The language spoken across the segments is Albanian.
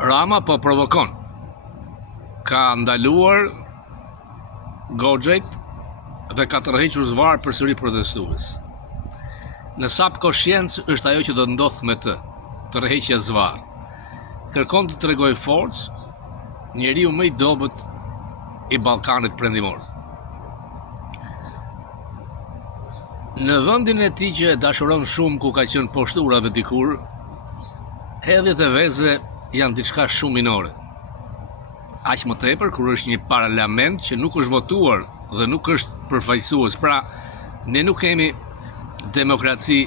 Rama po provokon. Ka ndaluar goxhejt dhe ka tërhequr zvarr përsëri protestues. Në sap koshiencë është ajo që do ndodh me të, tërheqja zvarr. Kërkon të tregoj forcë, njeriu më i dobët i Ballkanit Perëndimor. Në vendin e tij që e dashuron shumë ku ka qenë poshturave dikur, hedhjet e vezëve janë diçka shumë minore. Aq më tepër kur është një parlament që nuk është votuar dhe nuk është përfaqësues. Pra, ne nuk kemi demokraci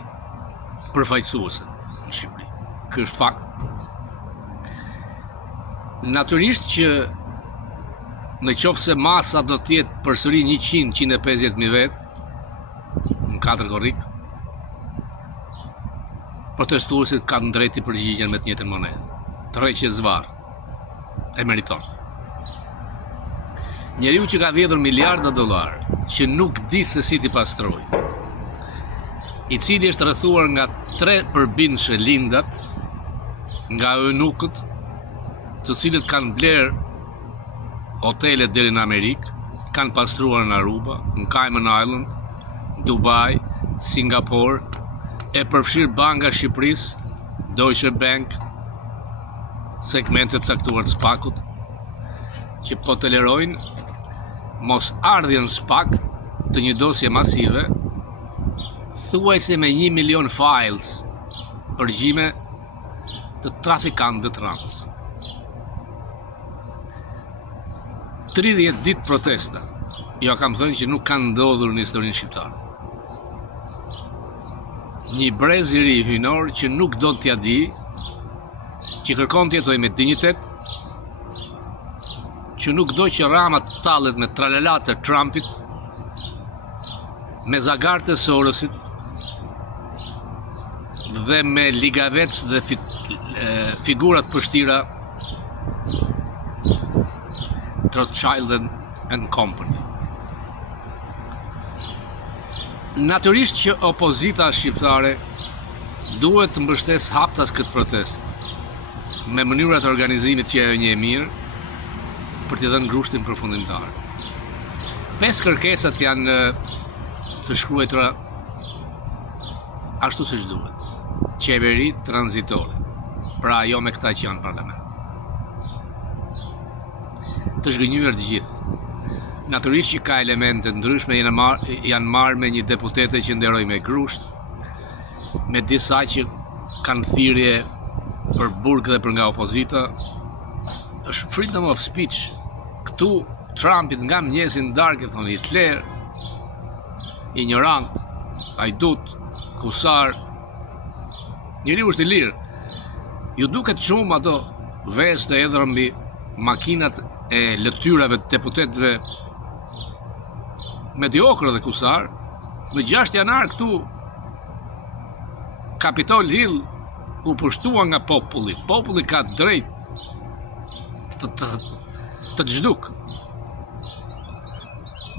përfaqësuese në Shqipëri. Ky është fakt. Natyrisht që në qoftë se masa do të jetë përsëri 100-150.000 vetë në 4 korrik, protestuesit kanë drejt të përgjigjen me të njëjtën monedë. Tërheqje zvarr e meriton. Njeriu që ka vjedhur miliarda dollar, që nuk di se si t'i pastroj, i cili është rrethuar nga 3 përbindshë lindat, nga eunukët, të cilët kanë bler hotelet deri në Amerikë, kanë pastruar në Aruba, në Cayman Island, Dubai, Singapore, e përfshirë Banka e Shqipërisë, Deutsche Bank, segmentet caktuar të SPAK-ut, që po tolerojnë mos ardhjen SPAK të një dosje masive, thuajse me 1 milion files përgjime të trafikantëve të Ramës. 30 ditë protesta. Jo, kam thënë që nuk kanë ndodhur në historinë shqiptare. Një brez i ri hynor që nuk do t'ja di, që kërkon të jetojë me dinjitet, që nuk do që Rama të tallet me tralalat e Trumpit, me zagart e Sorosit, dhe me ligavec dhe figurat pështira Rothschild and Company. Natyrisht që opozita shqiptare duhet të mbështes haptas këtë protest, me mënyrat e organizimit që ajo një e mirë, për t'i dhënë grushtin përfundimtar. 5 kërkesat janë të shkruara ashtu siç duhet. Qeveri tranzitore, pra jo me këta që janë në parlament. Të zhgënjur të gjithë. Natyrisht që ka elemente ndryshme janë marrë me një deputete që nderoj me grusht, me disa që kanë thirrje për burg dhe për nga opozita. Është freedom of speech. Këtu Trumpit nga mëngjesi në darkë thonë Hitler, ignorant, hajdut, kusar. Njeriu është i lirë. Ju duket shumë ato vezë të hedhura mbi makinat e lëtyrave të deputetëve mediokër dhe kusar. Në 6 janar këtu Capitol Hill u pushtua nga populli. Populli ka drejt të çduk.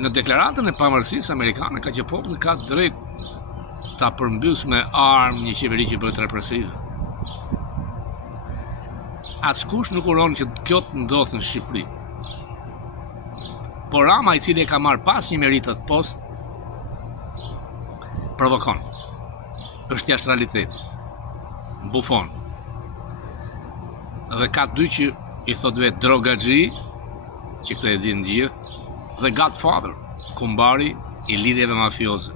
Në deklaratën e pavarësisë amerikane ka që populli ka drejt ta përmbys me armë një qeveri që bëhet represive. Askush nuk uron që kjo të ndodhë në Shqipëri. Por Rama, i cili e ka marrë pas një meritat post, provokon. Është jashtë realitetit. Bufon. Dhe ka 2 që i thot vetë drogaxhi, që këtë e dinë gjithë, dhe Godfather, kumbari i lidhjeve mafioze.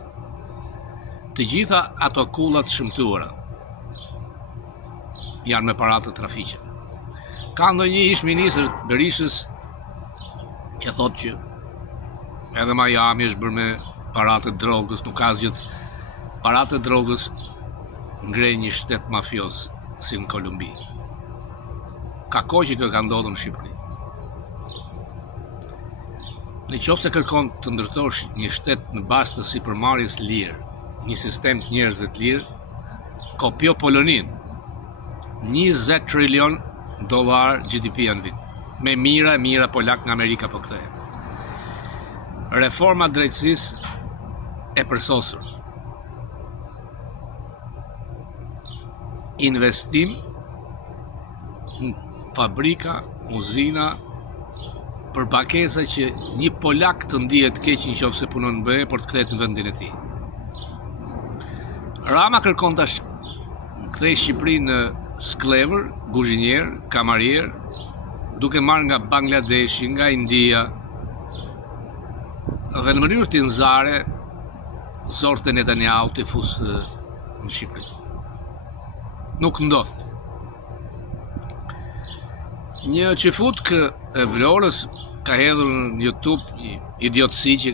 Të gjitha ato kullat shëmtuara janë me paratë trafiqe. Ka ndonjë ish ministër Berishës që thotë që edhe Miami është bërë me paratë drogës, nuk ka asgjë. Paratë drogës ngrej një shtet mafios si në Kolumbi. Ka kohë që kjo ka ndodhur në Shqipëri. Në qoftë se kërkon të ndërtosh një shtet në bazë të sipërmarrjes lirë, një sistem të njerëzve të lirë, kopjo Polonin. 20 trilion dollar GDP në vit. Me mira polak nga Amerika po kthehet. Reforma drejtësisë e përsosur. Investim fabrika, uzina, për pakesa që një Polak të ndihet keq nëse punon në BE për të kthehet në vendin e tij. Rama kërkon tash kthej Shqipërinë në sklever, guzhinier, kamarier, duke marrë nga Bangladeshi, nga India, dhe në mënyrë të nxarë zorët e Netanyahu të fusë në Shqipëri. Nuk ndodh. Një qifut e Vlorës ka hedhur në YouTube një idiotësi që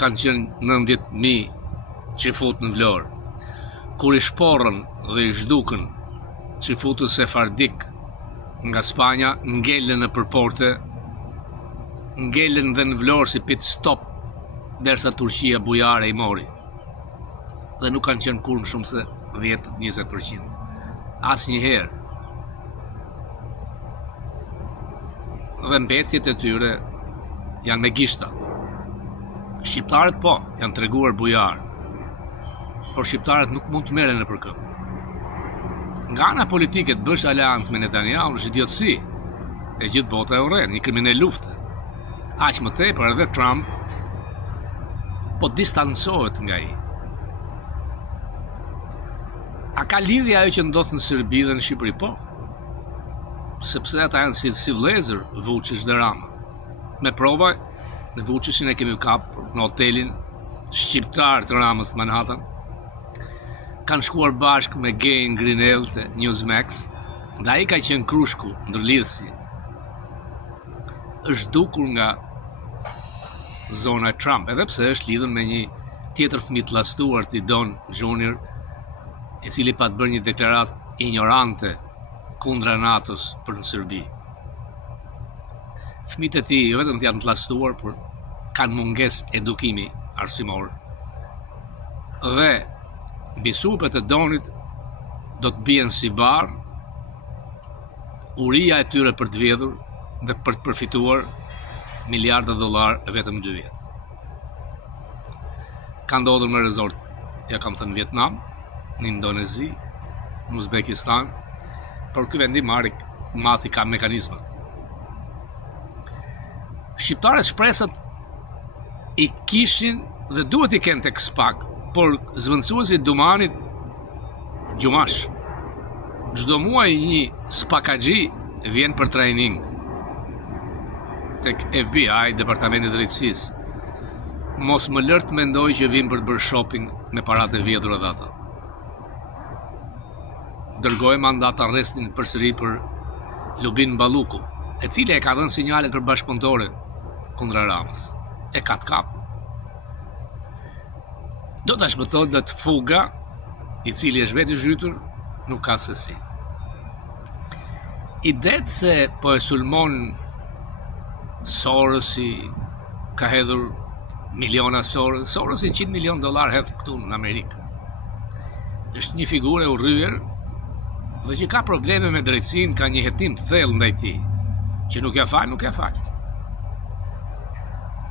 kanë qenë 90.000 qifut në Vlorë. Kur i shporën dhe i zhdukën qifutët sefardik nga Spanja, ngelen në përporte, ngelen dhe në Vlorë si pit stop, derisa Turqia bujare i mori. Dhe nuk kanë qenë kur më shumë se 10-20%. Asnjëherë. Dhe mbetjet e tyre janë me gishta. Shqiptarët po, janë treguar bujar, por shqiptarët nuk mund të merren nëpër kë. Nga ana politike të bësh aleancë me Netanyahu është idiotësi. E gjithë bota e urren, një kriminal lufte. Aq më tepër edhe Trump po distancohet nga ai. A ka lidhje ajo që ndodh në Serbi dhe në Shqipëri? Po. Sepse ata janë si vlezër Vučić dhe Rama. Me prova, në Vučićin e kemi kapur në hotelin shqiptar të Ramës në Manhattan. Kanë shkuar bashkë me Gain Grinell të Newsmax, dhe ai ka qenë krushku ndërlidhësi. Është dukur nga zona e Trump, edhe pse është lidhur me një tjetër fëmijë të llastuar ti Don Junior, i cili pa të bërë një deklaratë ignorante kundra NATO-s për në Serbi. Fëmijët e tij jo vetëm janë të llastuar, por kanë mungesë edukimi arsimor. Dhe mbi supet e Donit do të bien si barë uria e tyre për të vjedhur dhe për të përfituar miliarda dollar vetëm 2 vjet. Ka ndodhur me rezort, ja kam thënë, Vietnam, në Indonezi, në Uzbekistan, por ky vendi mati ka mekanizmat. Shqiptarët shpresat i kishin dhe duhet i kenë tek SPAK, por zvendësuesi Dumanit gjumash. Çdo muaj një spakaxhi vjen për training tek FBI, Departamenti i Drejtësisë. Mos më lër të mendoj që vin për të bërë shopping me paratë e vjedhura dhe ata. Dërgoj mandat arrestin përsëri për Lubin Balluku, e cila e ka dhënë sinjale për bashkëpunëtore kundra Ramës. E ka të kap. Do të shpëtohet dhe të fuga, i cili është vetë i zhytur, nuk ka se si. Idetë se po e sulmon Sorosi, ka hedhur miliona Sorosi $100 milion hedh këtu në Amerikë. Është një figurë e urryer dhe që ka probleme me drejtësinë, ka një hetim të thellë ndaj tij, që nuk ja fal.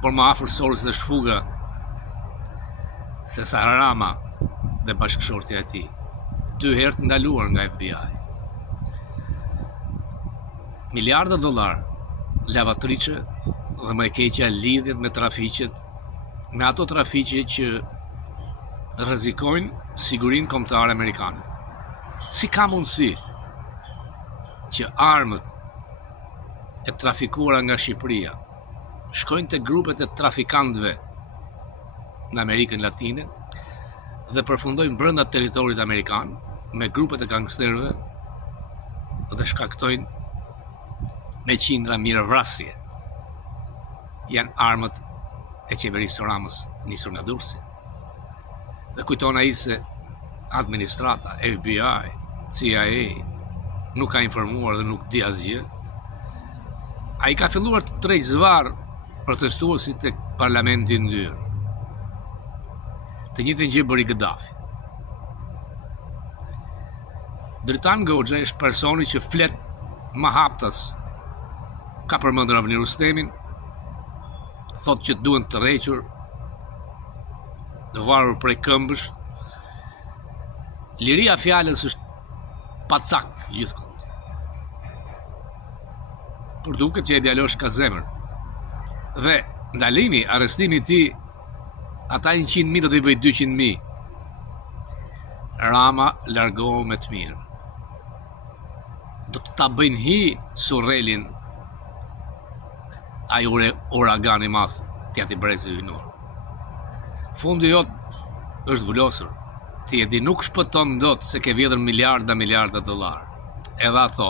Por më afër Sorosit është fuga se sa Rama dhe bashkëshortja e tij, 2 herë të ndaluar nga FBI. Miliarda dollar, lavatrice dhe më e keqja lidhjet me trafiqet, me ato trafiqe që rrezikojnë sigurinë kombëtare amerikane. Si ka mundësi që armët e trafikuara nga Shqipëria shkojnë te grupet e trafikantëve në Amerikën Latine dhe përfundojnë brenda territorit amerikan me grupet e gangsterëve dhe shkaktojnë me qindra mirëvrasje. Janë armët e qeverisë së Ramës nisur nga Durrësi. Dhe kujton ai se administrata, FBI, CIA nuk ka informuar dhe nuk di asgjë. Ai ka filluar të tërheqë zvarr protestuesit tek parlamenti i ndyrë. Të njëjtën gjë bëri Gaddafi. Dritan Goxha është personi që flet më haptas. Ka përmendur Avni Rustemin, thotë që duhen të rrequr, të varur prej këmbësh. Liria fjalës është pacak gjithkohë. por duket që e djalosh ka zemër. Dhe ndalimi, arrestimi ti, ata 100.000 do t'i bëj 200.000. Rama largohu me të mirë. Do të ta bëjnë hi Surrelin ai uragan i madh, t'ja t'i brezi hynor. Fundi jot është vulosur. Ti e di nuk shpëton dot se ke vjedhur miliarda dollar. Edhe ato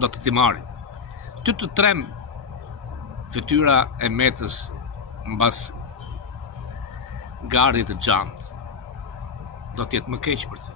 do të t'i marrin. Ty të trem fytyra e Metës mbas gardit të xhant. Do t'jetë më keq për ty.